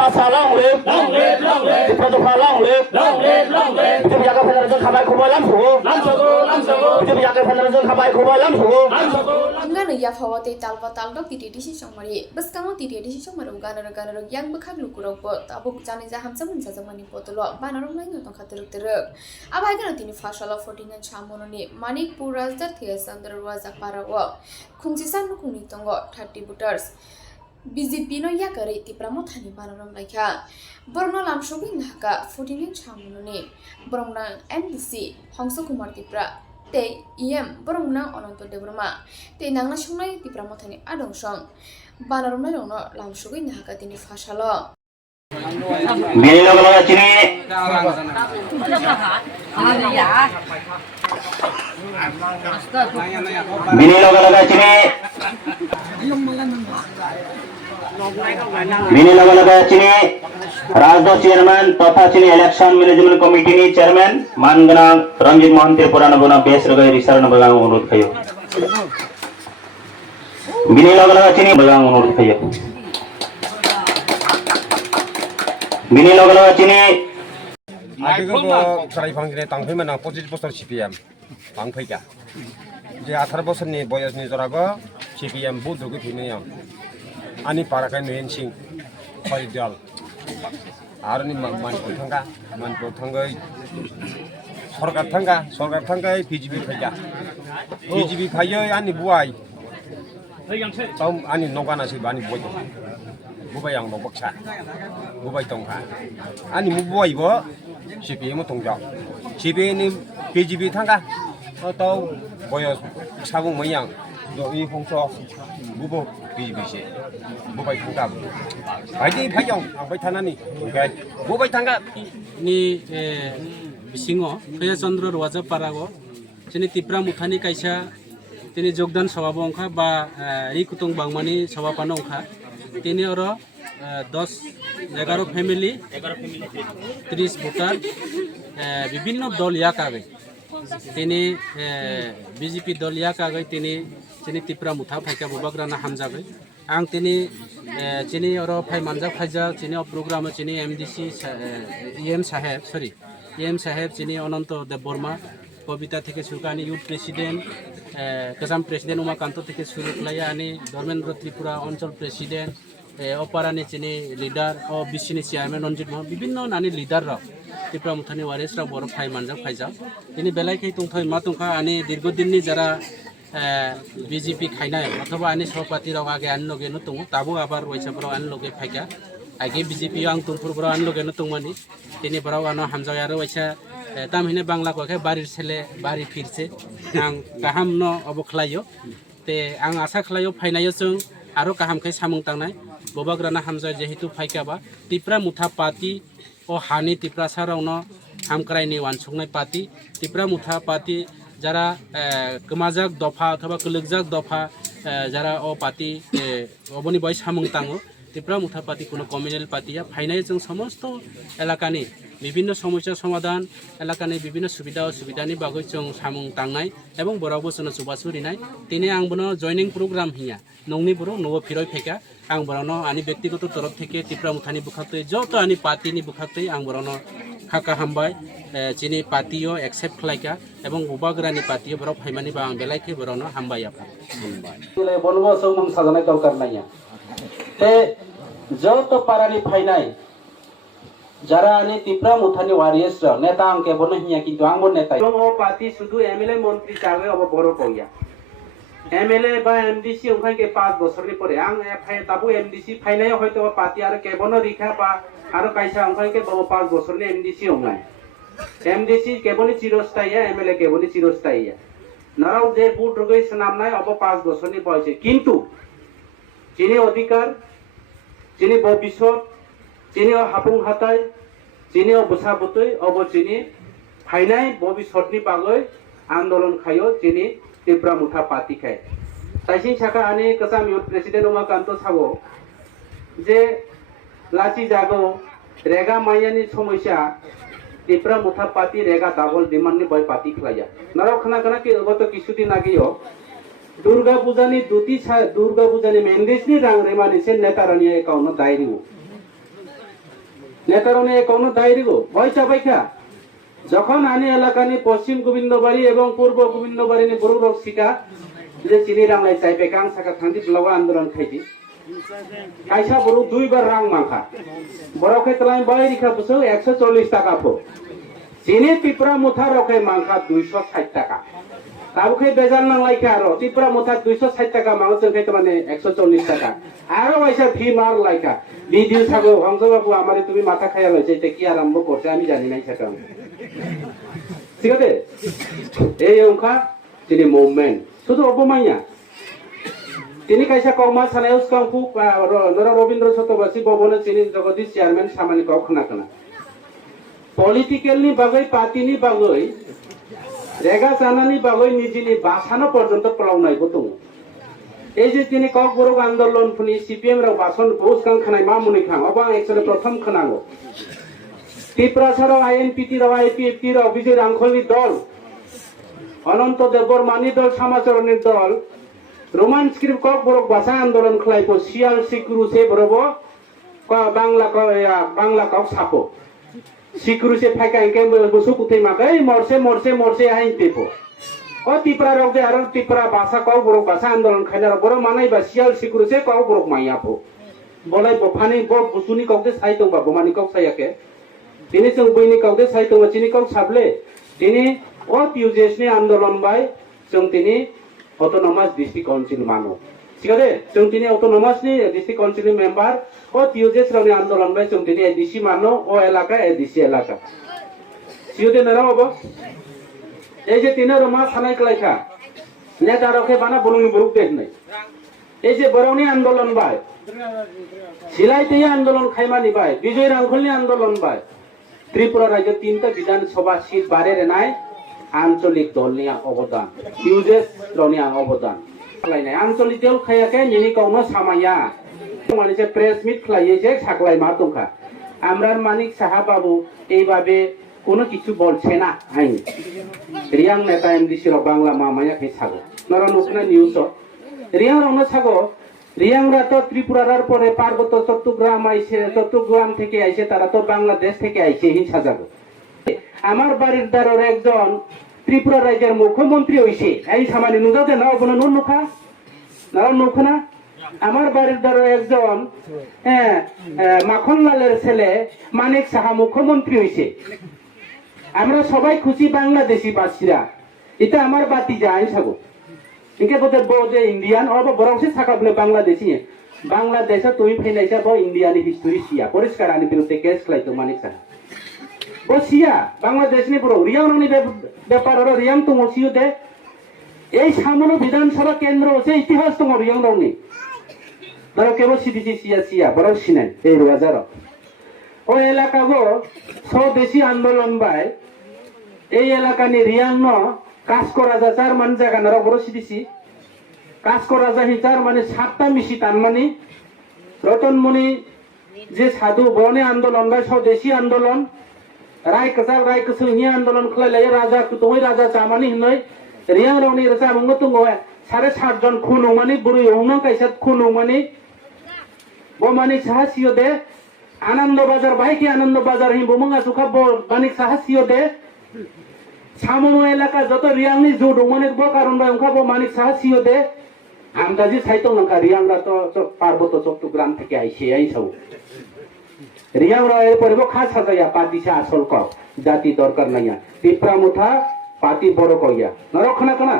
Asa long live, Tipa long live, Tipa Yaka Federation Kabai Kubai Lam Sugo, Tipa Yaka Federation Kabai Kubai Lam Sugo. Ngana ya fawate talpa taldo titi disi songmari baskamo titi disi songmari gana yang bekhak lukurok po tabuk jani jaham samun jajamani potolo banarong lain notong khateruk abai gana tini fashala 14 chamononi Manipur Rajdar Thia Sandarwaja Parawa Khungsisan Nukuni Tongo 30 voters BJP no yakari tipramo thani banarong laikha Borno Lamshogi Naka 14 chamononi Borona MDC Hongso Kumar Tipra Te Borona Ononto Debroma Te Nangna Shunai tipramo thani adong song banarong no Lamshogi Naka tini fashala Bini logo chini Bini logo chini Bini logo chini Rajdo chairman totha chini election management committee ni chairman Mangana Ranjit Mohan Tripura nagona base ragai risar nabagang unut kayo Bini logo chini bagang unut kayo Bini logo chini Aduh, sarai panggilnya tangkai mana posisi poster CPM, tangkai ya. Jadi 18 bosan nih boyas nih zorago CPM butuh ke ini yang, ani para kan nuensing, payudal. Aru nih manpur tangga, sorgar tangga BJP kaya, BJP kaya ani buai, tahu ani nongkana sih ani buai. Bubai yang nobok sa, bubai tongka. Ani bubai bo, CPM tongja. CPM ni BJP thangka, atau boyos sabung mayang, doi hongso, bubo BJP sih, bubai tongka. Aji payong, bubai thana ni, okay. Bubai thangka ni bisingo, Thia Sandarwaja Parago, sini tipra muthani kaisa, sini jogdan sababongka ba ikutong bangmani sabapanongka. তিনি ওর 10-11 family 30 voter বিভিন্ন দল ইয়াক আগে তিনি BJP দল ইয়াক আগে তিনি ত্রিপুরা মুথা ফাইকা বুবাগ্রানা হামজাগে আং তিনি ওর ফাই মানজাক ফাইজা তিনি প্রোগ্রাম তিনি এমডিসি ইএম সাহেব তিনি অনন্ত দেববর্মা কবিতা থেকে শুরু আনি ইউথ প্রেসিডেন্ট গোজাম প্রেসিডেন্ট উমাকান্ত থেকে শুরু খাইয়া আনি ধর্মেন্দ্র ত্রিপুরা অঞ্চল প্রেসিডেন্ট অপারানি চিনি লিডার ও বিসিনি চেয়ারম্যান রঞ্জিত মোহন বিভিন্ন নানি লিডাররা ত্রিপুরা মুথানি ওয়ারিসরা বড় ফাই মানজাক ফাইজা তিনি বেলাইখাই তুংথাই মা তুংখা আনি দীর্ঘদিননি যারা বিজেপি খাইনায় অথবা আনি সভাপতিরাও আগে আনলগে নতুন তাবো আবার ওইসাফরাও আনলগে ফাইকা আগে বিজেপি আং তুংফুরফোরাও আনলগে নতুনমানি তিনি বড়াও আনো হামজায় আরো ওইসা তামহিনে বাংলা কয়ে বাড়ির ছেলে বাড়ি ফিরছে আং গাহাম ন অবখ্লাইও তে আং আশা খালাইও ফাইনাইও जों আরো গাহামখাই সামুং তাंनाय ববাগ্রানা হামজা যেহেতু ফাইকাবা ত্রিপুরা মুথা পার্টি ও হানি ত্রিপুরা সারাवनो হামক্রাইনি ওয়ানসংनाय পার্টি ত্রিপুরা মুথা পার্টি যারা গোমাজাক দফা অথবা কলগজাক দফা যারা ও পার্টি অবনি বয় সামুং তাङो ত্রিপুরা মুথা পার্টি কোনো কমিউনাল পার্টিয়া ফাইনাই जों সমস্ত এলাকানি বিভিন্ন সমস্যা সমাধান এলাকানি বিভিন্ন সুবিধা অসুবিধানি বাগৈ जों সামুং তাंनाय এবং বরাবো जों সুবাসুরিনাय তিনি আং বনো জয়নিং প্রোগ্রাম হিয়া নংনি বড় নব ফিরয় ফেকা আং বরানো আনি ব্যক্তিগত তরফ থেকে ত্রিপুরা মুথানি বুখাতৈ যত আনি পার্টিনি বুখাতৈ আং বরানো খাকা হামবাই চিনি পার্টিও একসেপ্ট খালাইকা এবং উবাগ্রানি পার্টিও বড় ফাইমানি বা আং বেলাইকে বরানো হামবাই আপা বলবো সৌমং সাজানাই দরকার নাইয়া তে যত পারানি ফাইনাই যারা আনি ত্রিপুরা মুথানি ওয়ারিয়ার্সরা নেতা আংকে বনে হিয়া কিন্তু আং বন নেতা ও পার্টি শুধু এমএলএ মন্ত্রী চাবে অব বড় কইয়া এমএলএ বা এমডিসি ওখানকে 5 বছরের পরে আং তাবু এমডিসি ফাইনাই হয়তো পার্টি আর কেবন রিখা বা আর কাইসা ওখানকে 5 বছরের এমডিসি ওংলাই এমডিসি কেবনি চিরস্থায়ী এমএলএ কেবনি চিরস্থায়ী নারাও যে বুট রগৈ নামনাই অব 5 বছরের বয়সে কিন্তু যিনি অধিকার যিনি ভবিষ্যৎ যিনি হাপুং হাতাই যিনি বসা বতৈ অব যিনি ফাইনাই ভবিষ্যৎনি বাগৈ আন্দোলন খায়ো যিনি ত্রিপুরা মুথা পার্টি খায় তাইসিং সাকা আনি কসাম ইউথ প্রেসিডেন্ট উমাকান্ত সাগো যে লাচি জাগো রেগা মাইয়ানি সমস্যা ত্রিপুরা মুথা পার্টি রেগা ডাবল ডিমান্ডনি বয় পার্টি খাইয়া নারাও খানা খানা কি গত কিছুদিন আগেও দুর্গা পূজানি মেন্দেশনি রাং রেমানি সে নেতারানি একাউন্ট দায়রিও নেতারনে কোনো দায়ী গো ভয় চাপাইখা যখন আনি এলাকানি পশ্চিম গোবিন্দবাড়ি এবং পূর্ব গোবিন্দবাড়িনি বড় রক শিকা যে চিনি রাংলাই চাইবে গাং সাকা থান্তি ব্লগা আন্দোলন খাইছি কাইসা বড় দুইবার রাং মাখা বড় ক্ষেত্রে বাই রিখা বসে 140 টাকা ফো চিনি ত্রিপুরা মুথা রকে মাংখা 260 টাকা তাবুকে বেজাল নাংলাইকে আরো ত্রিপুরা মুথা 260 টাকা মাংস খাইতে মানে 140 টাকা আরো পয়সা ফি মার লাইকা ভিডিও থাকো হংস বাবু আমারে তুমি মাথা খাইয়া লইছে এটা কি আরম্ভ করছে আমি জানি নাই সেটা ঠিক আছে এই অংকা তিনি মুভমেন্ট শুধু অপমাইয়া তিনি কাইসা কর্মা সানায় উস্কাংফু রবীন্দ্র শতবার্ষিক ভবনে তিনি জগদীশ চেয়ারম্যান সামানি কখনা কনা পলিটিক্যালনি বাগৈ পার্টিনি বাগৈ রেগা জানানি বাগৈ নিজেনি বাসানো পর্যন্ত পলাউনাইবো দङ এই যে তিনি কক বড় আন্দোলন ফুনি সিপিএম রাव বাসন পৌসকাं খানাय मा मुनि खां अबा एक्चुअली प्रथम खोनांगो ত্রিপুরা ছাড়াও আইএনপিটি রাव আইপিএফটি রাव বিজয় রাংখলনি দল অনন্ত দেববর্মানি দল সমাচরণের দল রোমান স্ক্রিপ্ট কক বড় ভাষা আন্দোলন খালাইবো শিয়াল সিকুরুসে বড়ব বাংলা কক সাপো সিকুরুসে ফাইকা একে বসু কুথৈ মাকাই মরছে মরছে মরছে আইন পেপো ও ত্রিপুরা রাव যে আর ত্রিপুরা ভাষা কক বড় ভাষা আন্দোলন খাইলা বড় মানাই বা শিয়াল সিকুরুসে কক বড় মাইয়াপো বলাই বফানি ব বুসুনি ককতে সাইতং বা বমানি কক সাইয়াকে তিনি जों बैनि काउदे साइतों चिनि काउ साबले তিনি ও টিউজেসনি আন্দোলন বাই जों তিনি অটোনমাস ডিস্ট্রিক্ট কাউন্সিল মানো ঠিক আছে जों তিনি অটোনমাসনি ডিস্ট্রিক্ট কাউন্সিল মেম্বার ও টিউজেস রানি আন্দোলন বাই जों তিনি এডিসি মানো ও এলাকা এডিসি এলাকা সিওদে নরা হবো এই যে তিনি রমা সানাই কলাইখা নেতা রকে বানা বলুনি বরুক দেখ নাই এই যে বরৌনি আন্দোলন বাই সিলাইতে আন্দোলন খাইমানি বাই বিজয় রাংখলনি আন্দোলন বাই ত্রিপুরা রাজ্যের 3টা বিধানসভা সিট বাড়ে নাই আঞ্চলিক দলনি অবদান ইউজেস দলনি অবদান খাইনাই আঞ্চলিক দল খাইয়াকে নিনি কাউনো সামাইয়া মানিছে প্রেস মিট খাইয়েছে সাকলাই মা দংখা আমরার মানিক সাহা বাবু এইভাবে কোনো কিছু বলছে না আইন রিয়াং নেতা এমডিসি র বাংলা মামায়া কে ছাগো নর নতুন নিউজ রিয়াং রনো ছাগো রিয়াংরা তো ত্রিপুরার পরে পার্বত্য চট্টগ্রাম আইছে চট্টগ্রাম থেকে আইছে তারা তো বাংলাদেশ থেকে আইছে হিংসা যাবে আমার বাড়ির দ্বারের একজন ত্রিপুরা রাজ্যের মুখ্যমন্ত্রী হইছে এই সামান্য নুজাতে না বলে নুখা না নুখনা আমার বাড়ির দ্বারের একজন মাখনলালের ছেলে মানিক সাহা মুখ্যমন্ত্রী হইছে আমরা সবাই খুশি বাংলাদেশি বাসীরা এটা আমার বাতি যায় সাগো इनके बोलते बोले इंडियन और वो बराबर से साका बोले बांग्लादेशी है बांग्लादेश तो ही फैले ऐसा वो इंडिया ने हिस्ट्री सिया परिष्कार आने बिरुद्ध केस लाइट तो मानिक सा वो सिया बांग्लादेश ने बरो रियांग ने व्यापार और रियांग तो मोसियो दे ये सामने विधानसभा केंद्र से इतिहास तो रियांग ने बरो केवल सीधीजी सिया सिया बरो सिने ये रुआजार ओ इलाका वो स्वदेशी आंदोलन बाय ये इलाका ने रियांग नो কাসকো রাজা চার মান জায়গা নারা বড় সিদিছি কাসকো রাজা হি চার মানে 7টা মিশি তান মানে রতনমণি যে সাধু বনে আন্দোলন বা স্বদেশী আন্দোলন রায় কসং হি আন্দোলন খলাই রাজা তুই রাজা চামানি হিনই রিয়াং রনি রসা মঙ্গ তুঙ্গ 7.5 জন খুন মানে বুড়ি হংন কাইসা খুন মানে বমানি সাহসিও দে আনন্দ বাজার বাইকি আনন্দ বাজার হি বমঙ্গা সুখা বানিক সাহসিও দে সামনো এলাকা যত রিয়াংনি জোর মানে বো কারণ বা ওখা বো মানিক সাহসিও দে আমদাজি সাইতো নকা রিয়াংরা তো পার্বত্য চট্টগ্রাম থেকে আইছে আইছাও রিয়াংরা এর পরে বো খাস সাজায়া পাতিসা আসল ক জাতি দরকার নাইয়া ত্রিপুরা মুঠা পাতি বড় কইয়া নরখনা কোনা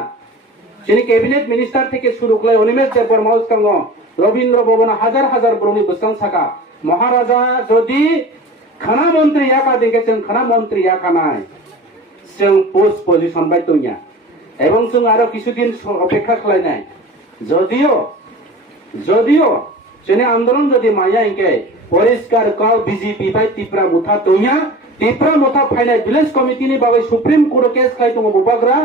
যিনি ক্যাবিনেট মিনিস্টার থেকে শুরু করে অনিমেষ দেববর্মা উস্কাঙ্গ রবীন্দ্র ভবন হাজার হাজার ব্রহ্মী বুসাং সাকা মহারাজা যদি খানা মন্ত্রী একা দেখেছেন খানা মন্ত্রী একা নাই जों पोस्ट पजिशन बाय दंया এবং जों আরো কিছুদিন অপেক্ষা খালাই নাই যদিও जोंनि आंदोलन যদি মাইয়া ইনকে পরিষ্কার কল বিজেপি বাই ত্রিপুরা মুথা দंया ত্রিপুরা মুথা ফাইনাল ভিলেজ কমিটিনি বাই সুপ্রিম কোর্ট কেস খাই দङ বুবাগ্रा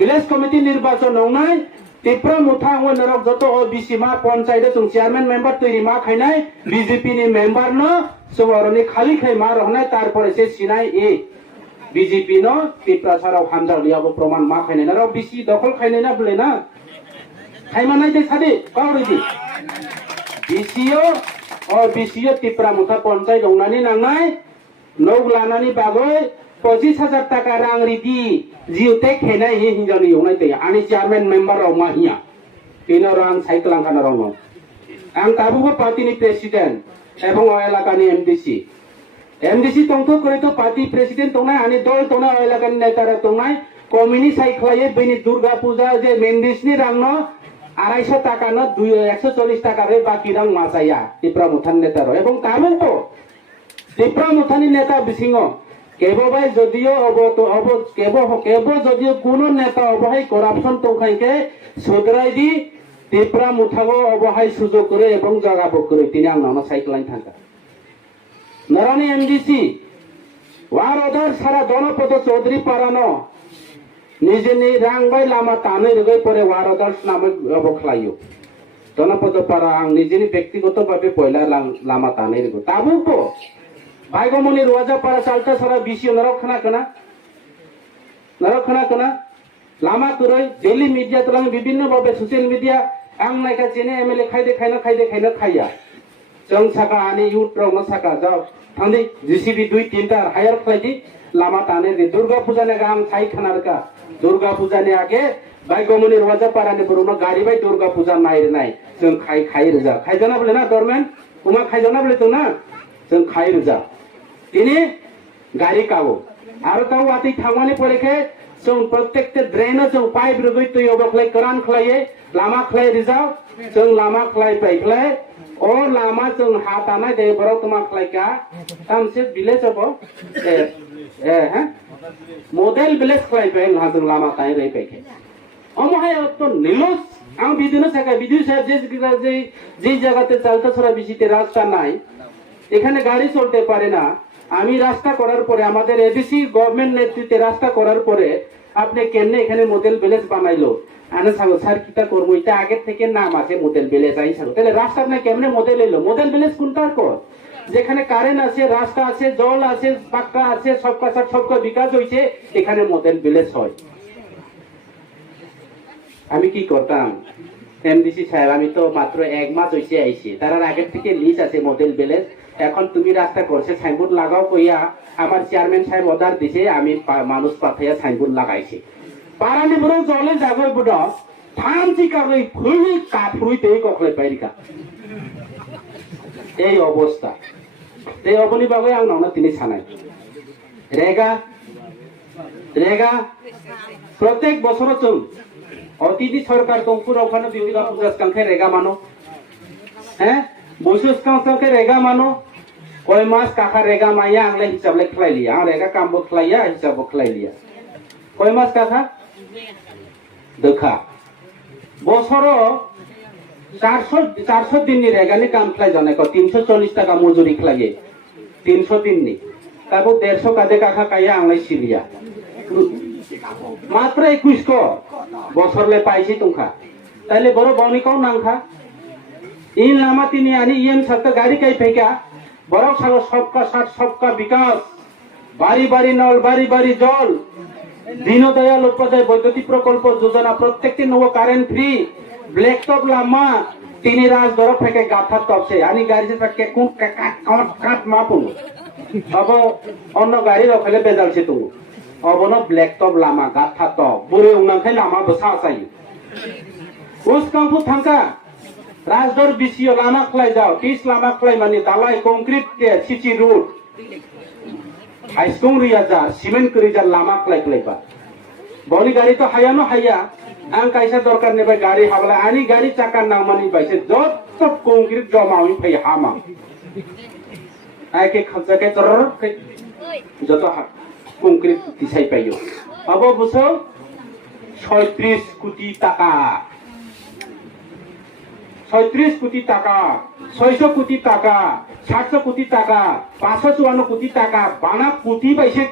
ভিলেজ কমিটি নির্বাচন নংনাই ত্রিপুরা মুথা ওই নরক যত ওবিসি মা পঞ্চায়েত जों চেয়ারম্যান মেম্বার তৈরি মা খাইনাই বিজেপি নি মেম্বার ন সবরনি খালি খাই মা রহনাই তারপরে সে সিনাই এ বিজেপি ন ত্রিপুরা ছাড়াও হামজা লিয়াবো প্রমাণ মা খাইনে না বিসি দখল খাইনে না বলে না খাইমা নাই দে সাদে কাউরিদি বিসিও ত্রিপুরা মুথা পঞ্চায়েত দংনানি নাংনাই नौ लानानै बागै 25,000 टाका रां रिदि जिउटेक हेनाय हिंजावनि एवनाय दै आंनि चेयारमेन मेम्बाराव मा हिया बेनाव आं साइकेल आंखाना रावनाव आं दाबो पार्टीनि प्रेसिडेन्ट एबं एलाकानि एमडिसि तंथ करेतो पार्टी प्रेसिडेन्ट तंनाय आंनि दल तंनाय एलाकानि नेतारा तंनाय कमिनि साइख्लायै बेनि दुर्गा पूजा जे मेन्दिसनि रांनो 250 टाका न 140 टाका रे बाकी रां मासाया तिप्रा मुथान नेतार एबं दाबो तिप्रा मुथानि नेता बिसिङो केबो भाई जदियो अब केबो जदियो कोनो नेता अबहाय करापसन तंखायके सुद्राय दि तिप्रा मुथागो अबहाय सुजोग करे एबं जागाबो करे तिनि आंनाव साइख्लाइन थांगा नरानि एमडिसि वार अदर सारा जनपद चौधरी पारानो निजेनि रांबाय लामा तानै रगै परे वार अदर्स नामै अबख्लायो जनपद पारा आं निजेनि व्यक्तिगत भाबे पयला लामा तानै रगो ताबुको भाइगमनि रुवाजा पारा चालता सारा बिसियो नरखना कना लामा तुरै डेली मीडिया तलां विभिन्न भाबे सोशल मीडिया आं नायका जेने एमएलए खायदे खाया जों साका आनि युथ रावनो साका जाव थांदि जीसीबी 2-3 टा हायर खायदि लामा ताने दे दुर्गा पूजा ने गाम साइ खानारका दुर्गा पूजा ने आगे भाइगमनि रुवाजा पारानि बरुनो गाड़ी बाय दुर्गा पूजा नाय जों खाय रोजा खायजना बोले ना गवर्नमेंट उमा खायजना बोले तो ना जों खाय रोजा तिनी गाड़ी कागो आरो ताव वाति थांवानि परेखे जों प्रत्येकते ड्रेन जों पाइप रगै तय अबखलाय करान खलाये लामा खलाय रिजाव जों लामा खलाय पाइखलाय ओ लामा जों हाताना दे बरो तुमा खलायका तामसे विलेज अब मॉडल विलेज खलाय पे हा जों लामा ताय रै पाइखे अमहाय तो निलोस आं बिदिनो साका बिदि साहेब जे জায়গাতে চালতা ছড়া বিচিতে রাস্তা নাই এখানে গাড়ি চলতে পারে না আমি রাস্তা করার পরে আমাদের এডিসি গভর্নমেন্ট নেতৃত্বে রাস্তা করার পরে আপনি কেন এখানে মডেল ভিলেজ বানাইলো আনে সাগো স্যার কিটা করব এটা আগে থেকে নাম আছে মডেল ভিলেজ আই সাগো তাহলে রাস্তা আপনি কেমনে মডেল এলো মডেল ভিলেজ কোনটার কর যেখানে কারেন্ট আছে রাস্তা আছে জল আছে পাক্কা আছে সবকা বিকাশ হইছে এখানে মডেল ভিলেজ হয় আমি কি করতাম এমডিসি সাহেব আমি তো মাত্র 1 মাস হইছে আইছি তার আগে থেকে লিস্ট আছে মডেল ভিলেজ এখন তুমি রাস্তা করছে সাইনবোর্ড লাগাও কইয়া আমার চেয়ারম্যান সাহেব অর্ডার দিছে আমি মানুষ পাঠাইয়া সাইনবোর্ড লাগাইছি পারানি বড় জলে যাগই বড় থামছি কাগই ফুই কাফরুই তেই কখলে পাইরিকা এই অবস্থা এই অবনি বাগৈ আং নাও তিনি ছানাই রেগা প্রত্যেক বছর চল অতিথি সরকার তংপুর ওখানে দুর্গা পূজা কাঙ্খে রেগা মানো হ্যাঁ বৈশিষ্ট্য কাঙ্খে রেগা মানো কয় মাস কাকা রেগা মাইয়া আংলে হিসাব লে খলাইলিয়া আং রেগা কামবো খলাইয়া হিসাব খলাইলিয়া কয় মাস কাকা দেখা বছর 400 দিননি রেগানি কাম খলাই জানে ক 340 টাকা মজুরি খলাইয়ে 300 দিননি তাবো 150 কাদে কাকা কাইয়া আংলে সিলিয়া মাত্র 21 কো বছরলে পাইছি তুমখা তাইলে বড় বনিকাও নাংখা ইন লামা তিনি আনি ইয়েন সত্য গাড়ি কাই ফেকা বড় সাগর সবকা সাথ সবকা বিকাশ বাড়ি নল বাড়ি জল দীনদয়াল উপাধ্যায় বৈদ্যুতিক প্রকল্প যোজনা প্রত্যেকটি নব current free black top Lama তিনি রাজ দরফ থেকে গাথা তপছে আনি গাড়ি সে থাকে কোন কাট মাপুন अब অন্য গাড়ি রখলে বেজালছে তুমি অবনো ব্ল্যাক টপ লামা গাথা টপ বুড়ে উনাখাই লামা বসা চাই उस कांफु थांका राजदर बिसियो लामा खलाय जाओ 30 लामा खलाय माने दालाय कंक्रीट के सिटी रोड हाइस्कुल रिया जा सिमेन्ट करि जा लामा खलाय बा बनि गाड़ी तो हाया न हाया आं कायसा दरकार नेबाय गाड़ी हाबला आनी गाड़ी चाका नामानि बायसे जत कंक्रीट जमावि फै हामा आके खर्चा के तर जत कंक्रीट दिसाय पायो अब बुझो 36 কোটি টাকা 36 কোটি টাকা 600 কোটি টাকা 700 কোটি টাকা 554 কোটি টাকা বানা কোটি বাইছে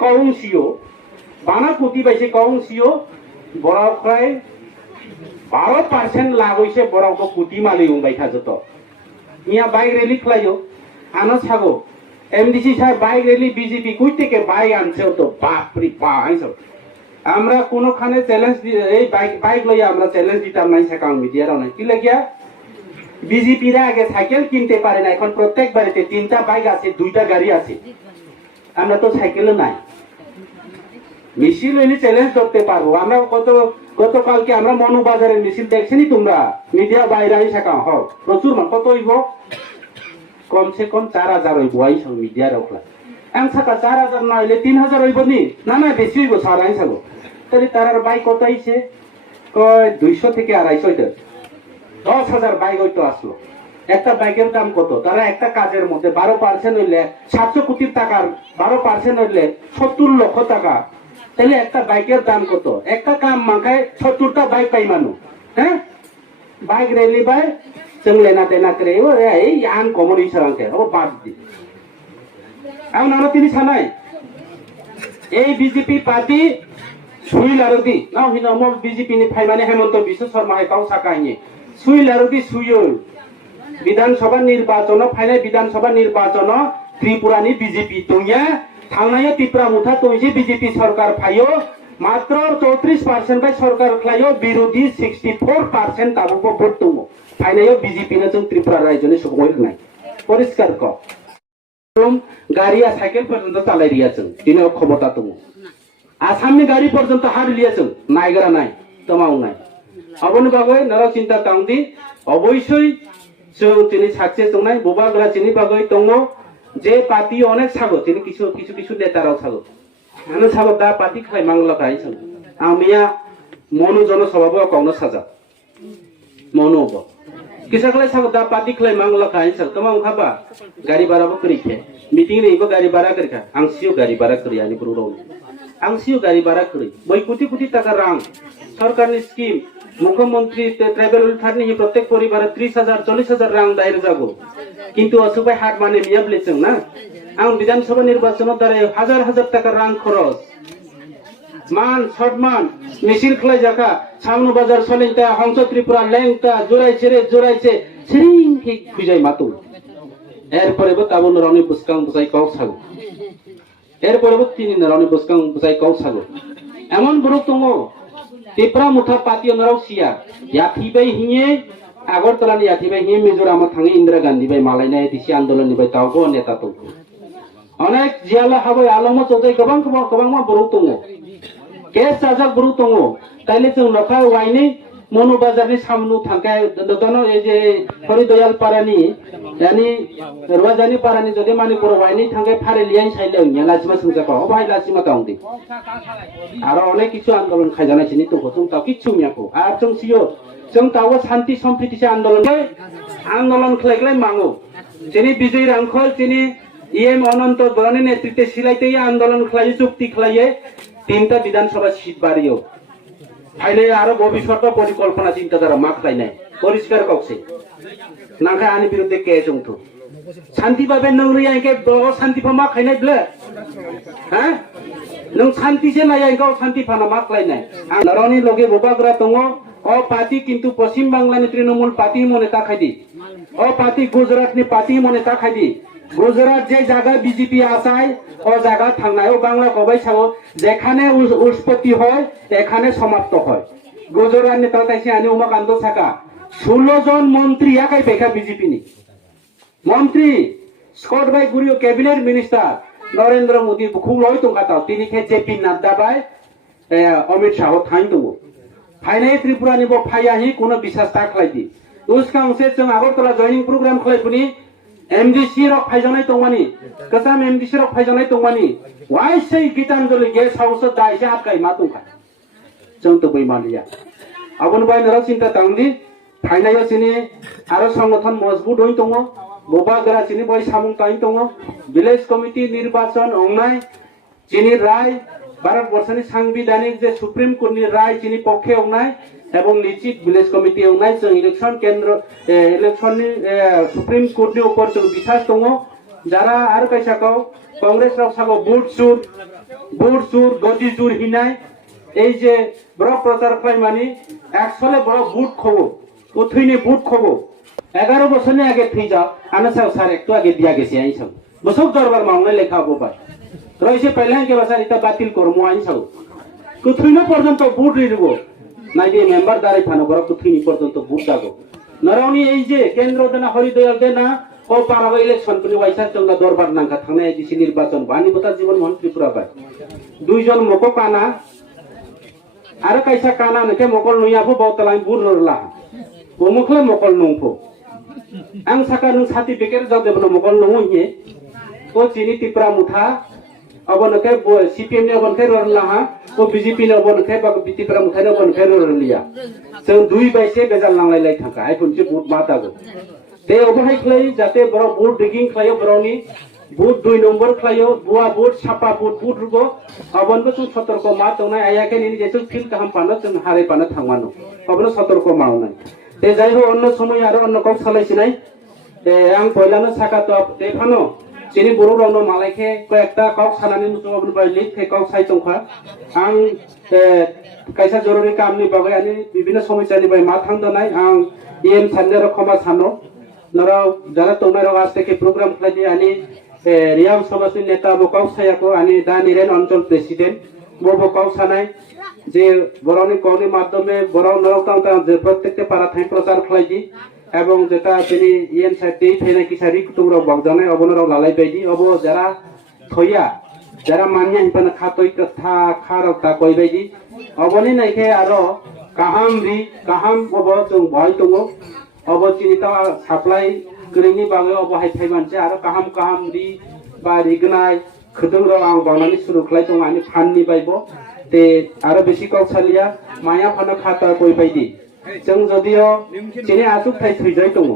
কংসিও বড় প্রায় 12% লাভ হইছে বড় কোটি মালি উবাইখা যত ইয়া বাইক রেলি খলাইও আনো ছাগো এমডিসি সাহেব বাইক রেলি বিজেপি কই থেকে বাইক আনছে তো বাপ রে বাপ আইছো আমরা কোনখানে চ্যালেঞ্জ এই বাইক লইয়া আমরা চ্যালেঞ্জ দিতাম নাই সাকাং মিডিয়ার নাই কি লাগিয়া বিজেপিরা আগে সাইকেল কিনতে পারে না এখন প্রত্যেক বাড়িতে 3টা বাইক আছে 2টা গাড়ি আছে আমরা তো সাইকেলও নাই মিছিল এনে চ্যালেঞ্জ করতে পারবো আমরা গতকালকে আমরা মনুবাজারের মিছিল দেখছেনি তোমরা মিডিয়া বাইরে আই থাকা হোক প্রচুর মান কত হইব কমসে কম 4000 হইব আই সব মিডিয়া রাখলা আম থাকা 4000 না হইলে 3000 হইব নি না না বেশি হইব সারাই থাকো তাহলে তারার বাইক কত আইছে কয় 200 থেকে 250 হইতে 10000 বাইক হইতো আসলো একটা বাইকের দাম কত তারা একটা কাজের মধ্যে 12% হইলে 700 কোটি টাকার 12% হইলে 70 লক্ষ টাকা তাহলে একটা বাইকের দাম কত একটা কাম মাখায় 70টা বাইক পাই মানুষ হ্যাঁ বাইক রেলি বাই जों लेना देना करे এই আন কমনি সারাংকে ও বাদ দি আও নানো তিনি সানাই এই বিজেপি পার্টি সুইল আরদি নাও হিনা মো বিজেপি নি ফাইমানে হেমন্ত বিশ্ব শর্মা হে কাউ সাকাইনি সুইল আরদি সুইল বিধানসভা নির্বাচন ফাইনাল বিধানসভা নির্বাচন ত্রিপুরানি বিজেপি তোয়া थांनाय त्रिपुरा मुथा तोंसे बीजेपी सरकार फायो मात्र 34% बाय सरकार खायो विरोधी 64% ताबुको भोट दङ फाइनाय बीजेपी ने जों त्रिपुरा राज्यनि सुबुंय होनाय परिष्कार क गाड़िया साइकेल पर्यन्त चालाय रिया जों दिनै क्षमता दङ आसामनि गाड़ी पर्यन्त हार लिया जों नायग्रा नाय तमाव नाय अबन बागै नरा चिन्ता तांदि अबयसै जों दिनै साक्सेस दंनाय बबाग्रा चिनि बागै दङ যে পার্টি অনেক ছাগো তিনি কিছু কিছু কিছু নেতারাও ছাগো আনো ছাগো দা পার্টি খাই মাংলা খাই ছাগো আমিয়া মনু জনসভাব কংগ্রেস সাজা মনু ব কিসাকলাই ছাগো দা পার্টি খাই মাংলা খাই ছাগো তোমা খাবা গাড়ি ভাড়াবো করিখে মিটিং রে ইবো গাড়ি ভাড়া করিখা আং সিও গাড়ি ভাড়া করি আনি পুরো আং সিও গাড়ি ভাড়া করি বই কোটি কোটি টাকা রাং সরকারনি স্কিম মুখ্যমন্ত্রী ট্রাভেল ওয়েলফেয়ারনি প্রত্যেক পরিবারে 30000 40000 রাং দাইরে যাগো কিন্তু অসুবাই হাট মানে মিয়াবলে जों না আং বিধানসভা নির্বাচন দ্বারা হাজার হাজার টাকা রাং খরচ মান শর্টমান মিছিল খলাই জাকা সামনু বাজার সলিতা হংস ত্রিপুরা লেংটা জোরাইছে সিরিং কি খুজাই মাতু এরপরে তাবন রনি পুস্কাং বুঝাই কাউ ছাগো এরপরে তিনি রনি পুস্কাং বুঝাই কাউ ছাগো এমন বড় তঙ্গ ত্রিপুরা মুঠা পাতিও নরাও সিয়া ইয়াথিবাই হিয়ে আগরতলানি ইয়াথিবাই হিয়ে মিজোরামত থাঙে ইন্দিরা গান্ধী বাই মালাইনাय दिसि आन्दोलननि बाय तावबो नेता दं अनेक जियाला हाबै आलम चौधरी गोबां मा बरौ दङ केस जाजाक बरौ दङ ताइले जों नखा वाइनि मनु बाजारनि सामनु थांखाय दनो ए जे हरिदयाल पारानि यानी रवाजानि पारानि जदि मानिपुर वाइनि थांखाय फारेलियाय साइले लासिमा संजाखौ अबाय लासिमा गांदि आरो अनेक किछु आन्दोलन खायजानाय सिनि तो जों ता किछु मियाखौ आ जों सियो जों तावो शान्ति सम्प्रीति से आन्दोलन खालायग्लाय मांगो जेनि विजय रांखल जेनि इएम अनंत बरनि नेतृत्वे सिलाइते आन्दोलन खालायो चुक्ति खालायो तीनटा विधानसभा सीट बारियो फाइले आरो भविष्यत परिकल्पना चिन्ताधारा मा खालायनाय परिष्कार कौसे नांखा आनि बिरुद्धे के जोंथु शान्ति भाबे नंगरि आइके शान्ति फमा खायनाय ब्ले हा नों शान्ति से नाय आइके शान्ति फाना मा खालायनाय आं नरनि लगे बबाग्रा दङ ओ पार्टी किंतु पश्चिम बांग्लानि तृणमूल पार्टी मने ताखायदि ओ पार्टी गुजरातनि पार्टी मने ताखायदि गुजरात जे जागा बीजेपी आसाय ओ जागा थांनाय ओ बांग्ला कबाय सागो जेखाने उत्पत्ति হয় এখানে সমাপ্ত হয় गुजरातनि ताताइसे आनि उमा कान्द साका 16 জন মন্ত্রী একাই পেখা বিজেপি নি মন্ত্রী স্কট বাই গুরিও ক্যাবিনেট মিনিস্টার নরেন্দ্র মোদি খুব লয় তো কথা তিনি কে জেপি নাড্ডা বাই অমিত শাহ থাই দङ फाइनाय त्रिपुरा निबो फायाहि कोनो बिसास ताखलायदि उसकांसे जों आगरतला जयनिं प्रोग्राम खलायफुनि एमडीसी रक फायजानाय दंमानि गोजाम एमडीसी रक फायजानाय दंमानि वाइसै गीतांजलि गेस्ट हाउस दाइसे आतकाय मा दंखा जों तो बैमालिया आबन बाय नरा चिन्ता तांदि फाइनाय सिनि आरो संगठन मजबुत होय दङ बबा गरा सिनि बय सामुं ताइ दङ विलेज कमिटी निर्वाचन अंनाय जिनि राय भारतवर्षनि सांविधानिक जे सुप्रीम कोर्टनि राय चिनि पक्षे अंनाय एवं निश्चित विलेज कमिटी अंनाय जों इलेक्शन केन्द्र इलेक्शननि सुप्रीम कोर्टनि ऊपर जों बिसास दङ जारा आरो कायसाखौ कांग्रेस राव सागौ बुट सुर गदि जुर हिनाय এই যে বড় প্রচার খাইমানি একচুয়ালি বড় বুট খবো উথইনি বুট খবো 11 বছরনি আগে থই যাও আনা সাও সার একটু আগে দিয়া গেছে আই সব বসক দরবার মামলা লেখা হবো ভাই রইছে পহলে কে বাসার ইতা বাতিল করমু আই সব কুথইনি পর্যন্ত বুট রিরবো নাই যে মেম্বার দাঁড়াই থানো বড় কুথইনি পর্যন্ত বুট দাগো নরওনি এই যে কেন্দ্র দেনা হরিদয়াল দেনা ও পারাবো ইলেকশন পুনি ওয়াইসা চংনা দরবার নাঙ্কা থাংনাय ডিসি নির্বাচন বানি বতা জীবন মোহন ত্রিপুরা বাই দুইজন মকো কানা আর কাইসা কানা নকে মকল নুয়াবো বাवतलाय बुरला বমুখলে মকল নংফো आं साका नों सार्टिफिकेट जादेबनो मगल नङिए ओ चिनि टिप्रा मुथा अबनके सीपीएम ने अबनके रला हा ओ बीजेपी ने अबनके बा टिप्रा मुथा ने अबनके रलिया जों दुई बाइसे बेजाल नांलायलाय थांका आइ फुनसे बुट मातागो ते अबहाय खलै जाते बर बुट डिगिं खलायो बरनि बुट 2 नम्बर खलायो बुआ बुट छापा बुट रुगो अबनबो जों सतर्क मा तंनाय आयाके नि जेसो फिल काहाम पानो जों हारे पानो थांमानो अबनो सतर्क मावनाय ते जायहो अन्य समय आरो अन्य कक सालायसिनाय आं पहिलानो साका तो देखानो चिनि बर' रावनो मालायखे कयेकटा कक सानानै मुसुबा लिख थे कक साइतंखा आं कायसा जरुरी कामनि बागै आनि विभिन्न समस्यानि बाय मा थांदनाय आं एम साननेर खमा सानो नराव जारा तंनाय राव आस्ते के प्रोग्राम खालायदि आनि रियां समाजनि नेता बो कक सायाको आनि दा निरेन अञ्चल प्रेसिडेन्ट बो कक सानाय जे बर'नि कनि माध्यमे बर' नरकता जे प्रत्येकटे पारा थाय प्रचार खालायदि এবং যেটা তিনি ইএন সাইডে ফেনে কি সারি কুতুমরা বগজানাय অবনরাव লালাই बायदि অব যারা থয়া যারা মানিয়া হিপানা খাতই কথা খারকতা কই बायदि অবনি নাইखे আরো কাহাম অব जों বহাय दङ অব চিনিতা সাপ্লাই গরিনি বাগে অব हायथाय मानसि आरो काहाम रि बा रिगनाय खदुंराव आं बावनानै सुरु खालाय दङ आनि फाननि बायबो ते आरो बेसि कौसालिया माया फाना खाता कय बायदि जों जदियो चिनि आसुक थाय थैजाय दङ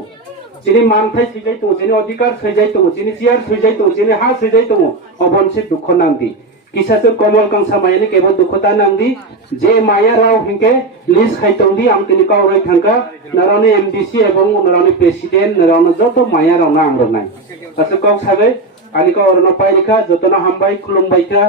चिनि मानथाय थैजाय दङ चिनि अधिकार थैजाय दङ चिनि सियार थैजाय दङ चिनि हा थैजाय दङ अबनसे दुख नांदि किसासो कमल कांसा मायने केबो दुखता नांदि जे माया राव हिंके लिस खायतंदि आं तिनि कावराय थांका नारावनि एमडीसी एवं नारावनि प्रेसिडेंट नारावनि जतो माया रावना आंरनाय आसो कक साबै आनि कावरना पायरिका जतोना हामबाय खुलुमबायका